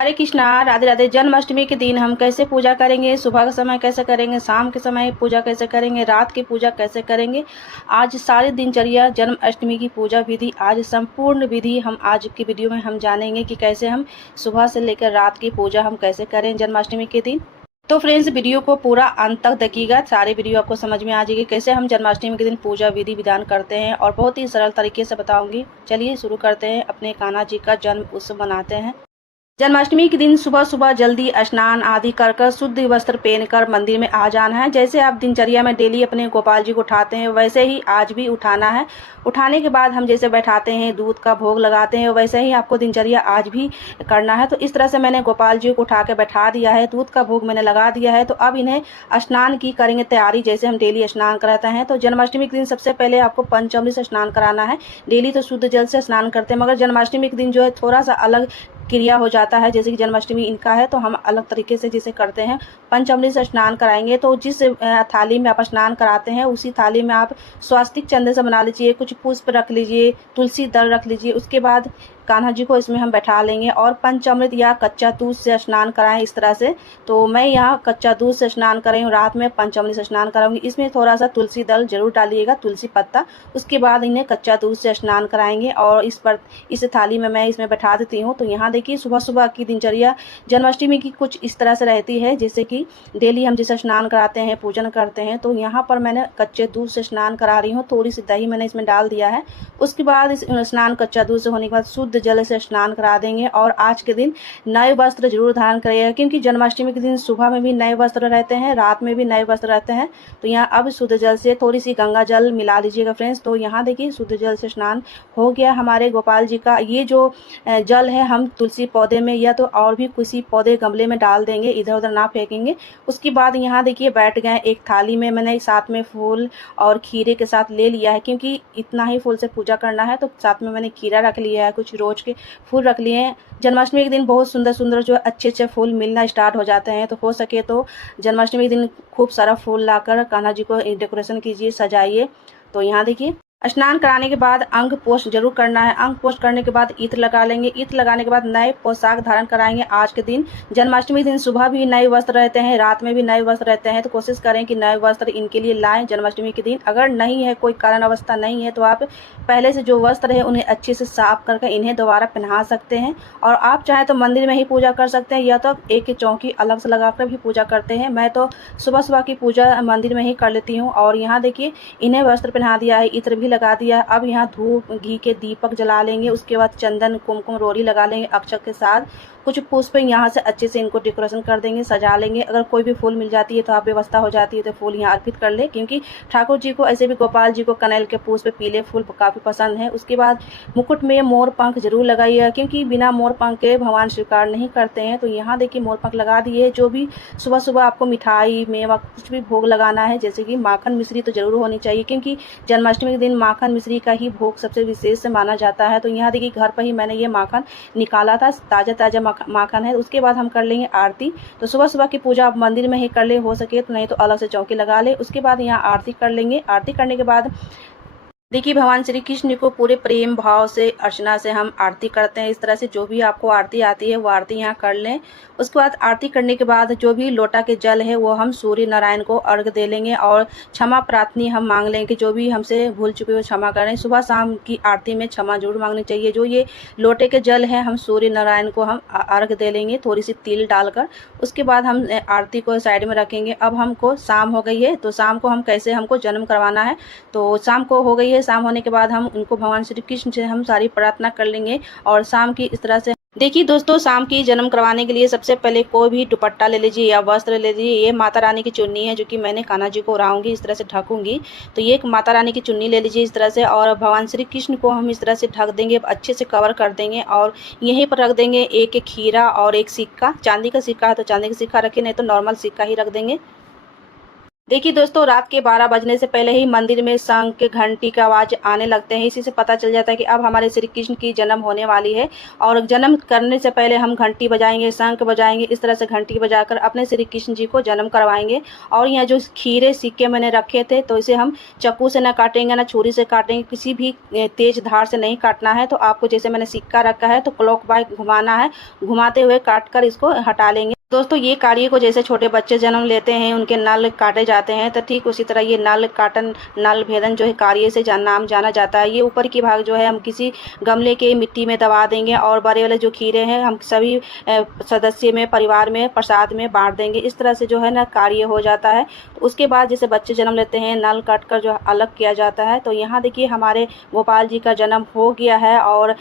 हरे कृष्णा, राधे राधे। जन्माष्टमी के दिन हम कैसे पूजा करेंगे, सुबह के समय कैसे करेंगे, शाम के समय पूजा कैसे करेंगे, रात की पूजा कैसे करेंगे, आज सारी दिनचर्या जन्माष्टमी की पूजा विधि, आज संपूर्ण विधि हम आज की वीडियो में हम जानेंगे कि कैसे हम सुबह से लेकर रात की पूजा हम कैसे करें जन्माष्टमी के दिन। तो फ्रेंड्स, वीडियो को पूरा अंत तक देखिएगा, सारी वीडियो आपको समझ में आ जाएगी कैसे हम जन्माष्टमी के दिन पूजा विधि विधान करते हैं और बहुत ही सरल तरीके से बताऊंगी। चलिए शुरू करते हैं। अपने कान्हा जी का जन्म उत्सव मनाते हैं। जन्माष्टमी के दिन सुबह सुबह जल्दी स्नान आदि कर शुद्ध वस्त्र पहनकर मंदिर में आ जाना है। जैसे आप दिनचर्या में डेली अपने गोपाल जी को उठाते हैं, वैसे ही आज भी उठाना है। उठाने के बाद हम जैसे बैठाते हैं, दूध का भोग लगाते हैं, वैसे ही आपको दिनचर्या आज भी करना है। तो इस तरह से मैंने गोपाल जी को उठा के बैठा दिया है, दूध का भोग मैंने लगा दिया है। तो अब इन्हें स्नान की करेंगे तैयारी, जैसे हम डेली स्नान कराते हैं। तो जन्माष्टमी के दिन सबसे पहले आपको पंचामृत से स्नान कराना है। डेली तो शुद्ध जल से स्नान करते हैं, मगर जन्माष्टमी के दिन जो है थोड़ा सा अलग क्रिया हो जाता है। जैसे कि जन्माष्टमी इनका है तो हम अलग तरीके से जिसे करते हैं, पंचामृत से स्नान कराएंगे। तो जिस थाली में आप स्नान कराते हैं, उसी थाली में आप स्वास्तिक चंदन से बना लीजिए, कुछ पुष्प रख लीजिए, तुलसी दल रख लीजिए। उसके बाद कान्हा जी को इसमें हम बैठा लेंगे और पंचामृत या कच्चा दूध से स्नान कराएं इस तरह से। तो मैं यहाँ कच्चा दूध से स्नान कर रही हूँ, रात में पंचामृत से स्नान कराऊंगी। इसमें थोड़ा सा तुलसी दल जरूर डालिएगा, तुलसी पत्ता। उसके बाद इन्हें कच्चा दूध से स्नान कराएंगे और इस थाली में मैं इसमें बैठा देती हूँ। तो यहाँ देखिए सुबह सुबह की दिनचर्या जन्माष्टमी की कुछ इस तरह से रहती है, जैसे कि डेली हम जैसे स्नान कराते हैं, पूजन करते हैं। तो यहाँ पर मैंने कच्चे दूध से स्नान करा रही हूँ, थोड़ी सी दही मैंने इसमें डाल दिया है। उसके बाद इस स्नान कच्चा दूध से होने के बाद शुद्ध जल से स्नान करा देंगे। और आज के दिन नए वस्त्र जरूर धारण करिएगा, क्योंकि जन्माष्टमी के दिन सुबह में भी नए वस्त्र रहते हैं, रात में भी नए वस्त्र रहते हैं। तो यहाँ अब शुद्ध जल से थोड़ी सी गंगा जल मिला लीजिएगा फ्रेंड्स। तो यहाँ देखिए शुद्ध जल से स्नान हो गया हमारे गोपाल जी का। ये जो जल है हम तुलसी पौधे में या तो और भी किसी पौधे गमले में डाल देंगे, इधर उधर ना फेंकेंगे। उसके बाद यहाँ देखिए बैठ गए एक थाली में, मैंने साथ में फूल और खीरे के साथ ले लिया है, क्योंकि इतना ही फूल से पूजा करना है। तो साथ में मैंने खीरा रख लिया है, कुछ रोज के फूल रख लिए हैं। जन्माष्टमी के दिन बहुत सुंदर सुंदर जो अच्छे अच्छे फूल मिलना स्टार्ट हो जाते हैं। तो हो सके तो जन्माष्टमी के दिन खूब सारा फूल लाकर कान्हा जी को डेकोरेशन कीजिए, सजाइए। तो यहाँ देखिए स्नान कराने के बाद अंग पोष जरूर करना है। अंग पोष करने के बाद इत्र लगा लेंगे। इत्र लगाने के बाद नए पोशाक धारण कराएंगे। आज के दिन जन्माष्टमी दिन सुबह भी नए वस्त्र रहते हैं, रात में भी नए वस्त्र रहते हैं। तो कोशिश करें कि नए वस्त्र इनके लिए लाएं जन्माष्टमी के दिन। अगर नहीं है, कोई कारण अवस्था नहीं है, तो आप पहले से जो वस्त्र है उन्हें अच्छे से साफ करके इन्हें दोबारा पहना सकते हैं। और आप चाहें तो मंदिर में ही पूजा कर सकते हैं, या तो एक चौकी अलग से लगाकर भी पूजा करते हैं। मैं तो सुबह सुबह की पूजा मंदिर में ही कर लेती हूँ। और यहाँ देखिए इन्हें वस्त्र पहना दिया है, इत्र भी लगा दिया। अब यहाँ धूप घी के दीपक जला लेंगे। उसके बाद चंदन कुमकुम रोरी लगा लेंगे अक्षत के साथ। कुछ पुष्प यहाँ से अच्छे से इनको डेकोरेशन कर देंगे, सजा लेंगे। अगर कोई भी फूल मिल जाती है तो आप व्यवस्था हो जाती है तो फूल यहाँ अर्पित कर ले, क्योंकि ठाकुर जी को ऐसे भी गोपाल जी को कनैल के पुष्प पीले फूल काफ़ी पसंद है। उसके बाद मुकुट में मोर पंख जरूर लगाइएगा, क्योंकि बिना मोर पंख के भगवान स्वीकार नहीं करते हैं। तो यहाँ देखिए मोर पंख लगा दिए। जो भी सुबह सुबह आपको मिठाई मेवा कुछ भी भोग लगाना है, जैसे कि माखन मिश्री तो जरूर होनी चाहिए, क्योंकि जन्माष्टमी के दिन माखन मिश्री का ही भोग सबसे विशेष माना जाता है। तो यहाँ देखिए घर पर ही मैंने ये माखन निकाला था, ताज़ा ताज़ा माखन है। उसके बाद हम कर लेंगे आरती। तो सुबह सुबह की पूजा आप मंदिर में ही कर ले, हो सके तो, नहीं तो अलग से चौकी लगा ले। उसके बाद यहाँ आरती कर लेंगे। आरती करने के बाद देखिए भगवान श्री कृष्ण को पूरे प्रेम भाव से अर्चना से हम आरती करते हैं। इस तरह से जो भी आपको आरती आती है वो आरती यहाँ कर लें। उसके बाद आरती करने के बाद जो भी लोटा के जल है वो हम सूर्य नारायण को अर्घ दे लेंगे और क्षमा प्रार्थनी हम मांग लेंगे कि जो भी हमसे भूल चुके हो क्षमा करें। सुबह शाम की आरती में क्षमा जरूर मांगनी चाहिए। जो ये लोटे के जल है हम सूर्य नारायण को हम अर्घ दे लेंगे, थोड़ी सी तिल डालकर। उसके बाद हम आरती को साइड में रखेंगे। अब हमको शाम हो गई है, तो शाम को हम कैसे हमको जन्म करवाना है। तो शाम को हो गई है, शाम होने के बाद हम उनको भगवान श्री कृष्ण से हम सारी प्रार्थना कर लेंगे। और शाम की इस तरह से देखिए दोस्तों, शाम की जन्म करवाने के लिए सबसे पहले कोई भी दुपट्टा ले लीजिए या वस्त्र ले लीजिए। ये माता रानी की चुन्नी है जो कि मैंने कान्हा जी को ओढ़ाऊंगी, इस तरह से ढकूंगी। तो ये एक माता रानी की चुन्नी ले लीजिए इस तरह से, और भगवान श्री कृष्ण को हम इस तरह से ढक देंगे, अच्छे से कवर कर देंगे। और यहीं पर रख देंगे एक खीरा और एक सिक्का। चांदी का सिक्का है तो चांदी का सिक्का रखें, नहीं तो नॉर्मल सिक्का ही रख देंगे। देखिए दोस्तों, रात के 12 बजने से पहले ही मंदिर में शंख के घंटी का आवाज़ आने लगते हैं। इसी से पता चल जाता है कि अब हमारे श्री कृष्ण की जन्म होने वाली है। और जन्म करने से पहले हम घंटी बजाएंगे, शंख बजाएंगे, इस तरह से घंटी बजाकर अपने श्री कृष्ण जी को जन्म करवाएंगे। और यहाँ जो खीरे सिक्के मैंने रखे थे, तो इसे हम चाकू से ना काटेंगे, ना छुरी से काटेंगे, किसी भी तेज धार से नहीं काटना है। तो आपको जैसे मैंने सिक्का रखा है तो क्लॉक वाइज घुमाना है, घुमाते हुए काट कर इसको हटा लेंगे। दोस्तों, ये कार्य को जैसे छोटे बच्चे जन्म लेते हैं, उनके नल काटे जाते हैं, तो ठीक उसी तरह ये नल काटन, नल भेदन जो है कार्य से नाम जाना जाता है। ये ऊपर की भाग जो है हम किसी गमले के मिट्टी में दबा देंगे और बड़े वाले जो खीरे हैं हम सभी सदस्य में, परिवार में, प्रसाद में बांट देंगे। इस तरह से जो है ना कार्य हो जाता है। तो उसके बाद जैसे बच्चे जन्म लेते हैं, नल काट कर जो अलग किया जाता है। तो यहाँ देखिए हमारे गोपाल जी का जन्म हो गया है। और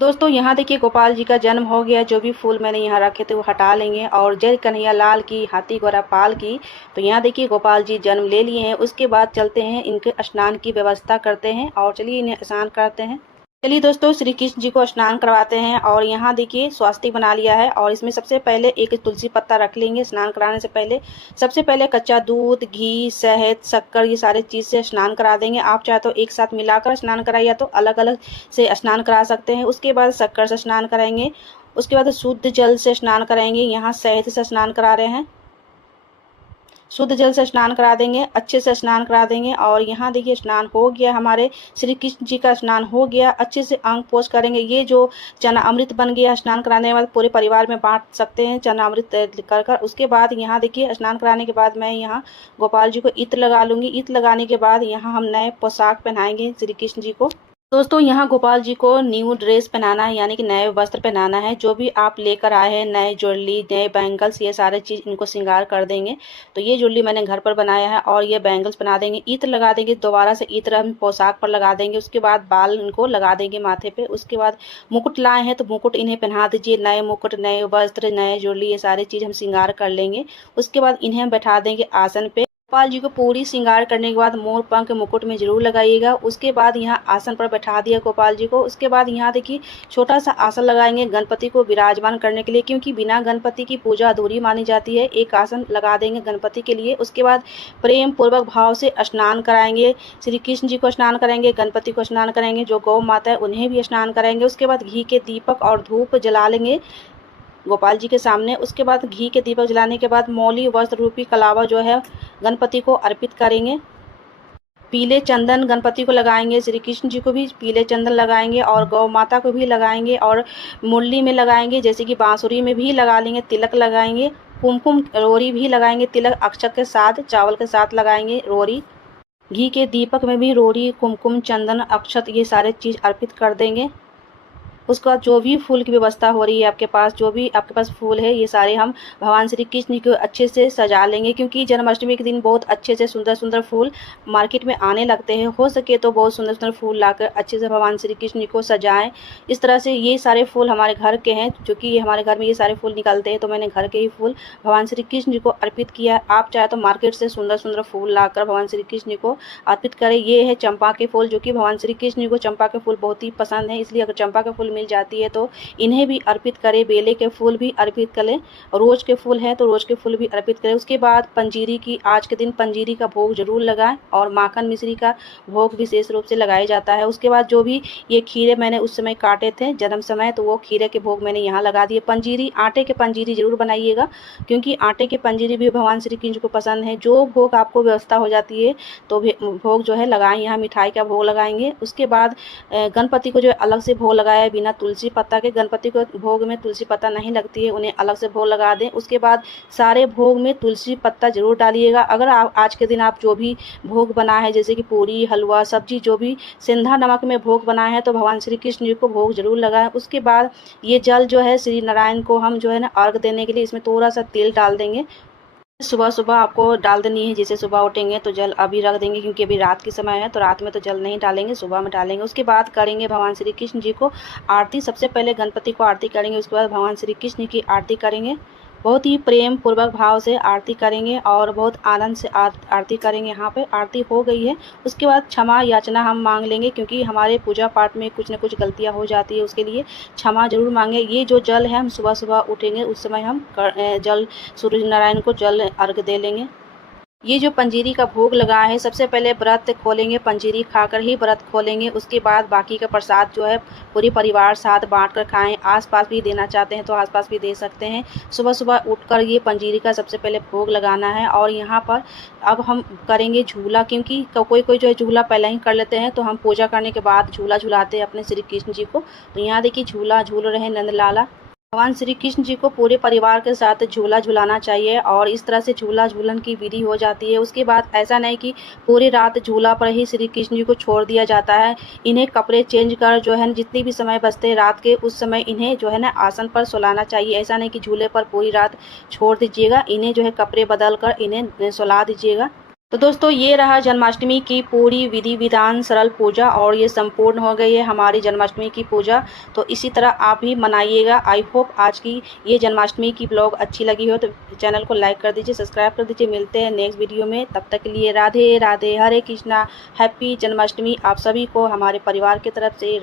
दोस्तों, यहाँ देखिए गोपाल जी का जन्म हो गया। जो भी फूल मैंने यहाँ रखे थे वो हटा लेंगे। और जय कन्हैया लाल की, हाथी घोड़ा पाल की। तो यहाँ देखिए गोपाल जी जन्म ले लिए हैं। उसके बाद चलते हैं, इनके स्नान की व्यवस्था करते हैं और चलिए इन्हें स्नान करते हैं। चलिए दोस्तों, श्री कृष्ण जी को स्नान करवाते हैं। और यहाँ देखिए स्वास्तिक बना लिया है और इसमें सबसे पहले एक तुलसी पत्ता रख लेंगे। स्नान कराने से पहले सबसे पहले कच्चा दूध, घी, शहद, शक्कर, ये सारे चीज़ से स्नान करा देंगे। आप चाहे तो एक साथ मिलाकर स्नान कराइए या तो अलग अलग से स्नान करा सकते हैं। उसके बाद शक्कर से स्नान कराएंगे। उसके बाद शुद्ध जल से स्नान कराएंगे। यहाँ शहद से स्नान करा रहे हैं। शुद्ध जल से स्नान करा देंगे, अच्छे से स्नान करा देंगे। और यहाँ देखिए स्नान हो गया, हमारे श्री कृष्ण जी का स्नान हो गया। अच्छे से अंग पोष करेंगे। ये जो चना अमृत बन गया, स्नान कराने के बाद पूरे परिवार में बांट सकते हैं चना अमृत कर कर। उसके बाद यहाँ देखिए स्नान कराने के बाद मैं यहाँ गोपाल जी को इत्र लगा लूँगी। इत्र लगाने के बाद यहाँ हम नए पोशाक पहनाएंगे श्री कृष्ण जी को। दोस्तों, यहाँ गोपाल जी को न्यू ड्रेस पहनाना है, यानी कि नए वस्त्र पहनाना है। जो भी आप लेकर आए हैं, नए ज्वेलरी, नए बैंगल्स, ये सारे चीज़ इनको श्रृंगार कर देंगे। तो ये ज्वेलरी मैंने घर पर बनाया है और ये बैंगल्स बना देंगे। इत्र लगा देंगे, दोबारा से इत्र हम पोशाक पर लगा देंगे। उसके बाद बाल इनको लगा देंगे माथे पे। उसके बाद मुकुट लाए हैं तो मुकुट इन्हें पहना दीजिए। नए मुकुट, नए वस्त्र, नए ज्वेलरी, ये सारी चीज़ हम श्रृंगार कर लेंगे। उसके बाद इन्हें बैठा देंगे आसन पे। गोपाल जी को पूरी श्रृंगार करने के बाद मोर पंख मुकुट में जरूर लगाइएगा। उसके बाद यहाँ आसन पर बैठा दिया गोपाल जी को। उसके बाद यहाँ देखिए छोटा सा आसन लगाएंगे गणपति को विराजमान करने के लिए, क्योंकि बिना गणपति की पूजा अधूरी मानी जाती है। एक आसन लगा देंगे गणपति के लिए। उसके बाद प्रेम पूर्वक भाव से स्नान कराएंगे। श्री कृष्ण जी को स्नान करेंगे, गणपति को स्नान करेंगे, जो गौ माता है उन्हें भी स्नान कराएंगे। उसके बाद घी के दीपक और धूप जला लेंगे गोपाल जी के सामने। उसके बाद घी के दीपक जलाने के बाद मौली वस्त्र रूपी कलावा जो है गणपति को अर्पित करेंगे। पीले चंदन गणपति को लगाएंगे, श्री कृष्ण जी को भी पीले चंदन लगाएंगे और गौ माता को भी लगाएंगे और मुरली में लगाएंगे, जैसे कि बांसुरी में भी लगा लेंगे, तिलक लगाएंगे, कुमकुम रोरी भी लगाएंगे, तिलक अक्षत के साथ, चावल के साथ लगाएंगे रोरी। घी के दीपक में भी रोरी, कुमकुम, चंदन, अक्षत, ये सारे चीज़ अर्पित कर देंगे। उसके बाद जो भी फूल की व्यवस्था हो रही है आपके पास, जो भी आपके पास फूल है, ये सारे हम भगवान श्री कृष्ण को अच्छे से सजा लेंगे। क्योंकि जन्माष्टमी के दिन बहुत अच्छे से सुंदर सुंदर फूल मार्केट में आने लगते हैं। हो सके तो बहुत सुंदर सुंदर फूल लाकर अच्छे से भगवान श्री कृष्ण को सजाएं। इस तरह से ये सारे फूल हमारे घर के हैं, जो कि ये हमारे घर में ये सारे फूल निकलते हैं, तो मैंने घर के ही फूल भगवान श्री कृष्ण जी को अर्पित किया। आप चाहे तो मार्केट से सुंदर सुंदर फूल लाकर भगवान श्री कृष्ण को अर्पित करें। ये है चंपा के फूल, जो कि भगवान श्री कृष्ण को चंपा के फूल बहुत ही पसंद है, इसलिए अगर चंपा के फूल मिल जाती है तो इन्हें भी अर्पित करें। बेले के फूल भी अर्पित करें, रोज के फूल हैं तो रोज के फूल भी अर्पित करें। उसके बाद पंजीरी की, आज के दिन पंजीरी का भोग जरूर लगाएं और माखन मिश्री का भोग विशेष रूप से लगाया जाता है। उसके बाद जो भी ये खीरे मैंने उस समय काटे थे जन्म समय, तो वो खीरे के भोग मैंने यहाँ लगा दिए। पंजीरी, आटे के पंजीरी जरूर बनाइएगा, क्योंकि आटे के पंजीरी भी भगवान श्री कृष्ण को पसंद है। जो भोग आपको व्यवस्था हो जाती है तो भोग जो है लगाएं। यहाँ मिठाई का भोग लगाएंगे। उसके बाद गणपति को जो अलग से भोग लगाया है बिना तुलसी पत्ता के, गणपति को भोग में तुलसी पत्ता नहीं लगती है, उन्हें अलग से भोग लगा दें। उसके बाद सारे भोग में तुलसी पत्ता जरूर डालिएगा। अगर आप आज के दिन आप जो भी भोग बनाए हैं, जैसे कि पूरी, हलवा, सब्जी, जो भी सिंधा नमक में भोग बनाए हैं, तो भगवान श्री कृष्ण जी को भोग जरूर लगाएं। उसके बाद ये जल जो है श्री नारायण को हम जो है ना अर्घ देने के लिए इसमें थोड़ा सा तेल डाल देंगे। सुबह सुबह आपको डाल देनी है, जैसे सुबह उठेंगे तो जल अभी रख देंगे, क्योंकि अभी रात की समय है तो रात में तो जल नहीं डालेंगे, सुबह में डालेंगे। उसके बाद करेंगे भगवान श्री कृष्ण जी को आरती। सबसे पहले गणपति को आरती करेंगे, उसके बाद भगवान श्री कृष्ण की आरती करेंगे। बहुत ही प्रेम पूर्वक भाव से आरती करेंगे और बहुत आनंद से आरती करेंगे। यहाँ पे आरती हो गई है। उसके बाद क्षमा याचना हम मांग लेंगे, क्योंकि हमारे पूजा पाठ में कुछ न कुछ गलतियाँ हो जाती है, उसके लिए क्षमा जरूर मांगे। ये जो जल है हम सुबह सुबह उठेंगे उस समय हम जल सूर्य नारायण को जल अर्घ दे लेंगे। ये जो पंजीरी का भोग लगा है, सबसे पहले व्रत खोलेंगे, पंजीरी खाकर ही व्रत खोलेंगे। उसके बाद बाकी का प्रसाद जो है पूरे परिवार साथ बाँट कर खाएँ। आस-पास भी देना चाहते हैं तो आस-पास भी दे सकते हैं। सुबह-सुबह उठकर ये पंजीरी का सबसे पहले भोग लगाना है। और यहाँ पर अब हम करेंगे झूला, क्योंकि कोई-कोई जो है झूला पहले ही कर लेते हैं, तो हम पूजा करने के बाद झूला झुलाते हैं अपने श्री कृष्ण जी को। तो यहाँ देखिए झूला झूल रहे हैं नंदलाला। भगवान श्री कृष्ण जी को पूरे परिवार के साथ झूला झुलाना चाहिए और इस तरह से झूला झूलन की विधि हो जाती है। उसके बाद ऐसा नहीं कि पूरी रात झूला पर ही श्री कृष्ण जी को छोड़ दिया जाता है। इन्हें कपड़े चेंज कर जो है जितनी भी समय बचते हैं रात के, उस समय इन्हें जो है ना आसन पर सुलाना चाहिए। ऐसा नहीं कि झूले पर पूरी रात छोड़ दीजिएगा, इन्हें जो है कपड़े बदल कर इन्हें सुला दीजिएगा। तो दोस्तों ये रहा जन्माष्टमी की पूरी विधि विधान सरल पूजा, और ये संपूर्ण हो गई है हमारी जन्माष्टमी की पूजा। तो इसी तरह आप भी मनाइएगा। आई होप आज की ये जन्माष्टमी की ब्लॉग अच्छी लगी हो तो चैनल को लाइक कर दीजिए, सब्सक्राइब कर दीजिए। मिलते हैं नेक्स्ट वीडियो में, तब तक के लिए राधे राधे, हरे कृष्णा, हैप्पी जन्माष्टमी। आप सभी को हमारे परिवार की तरफ से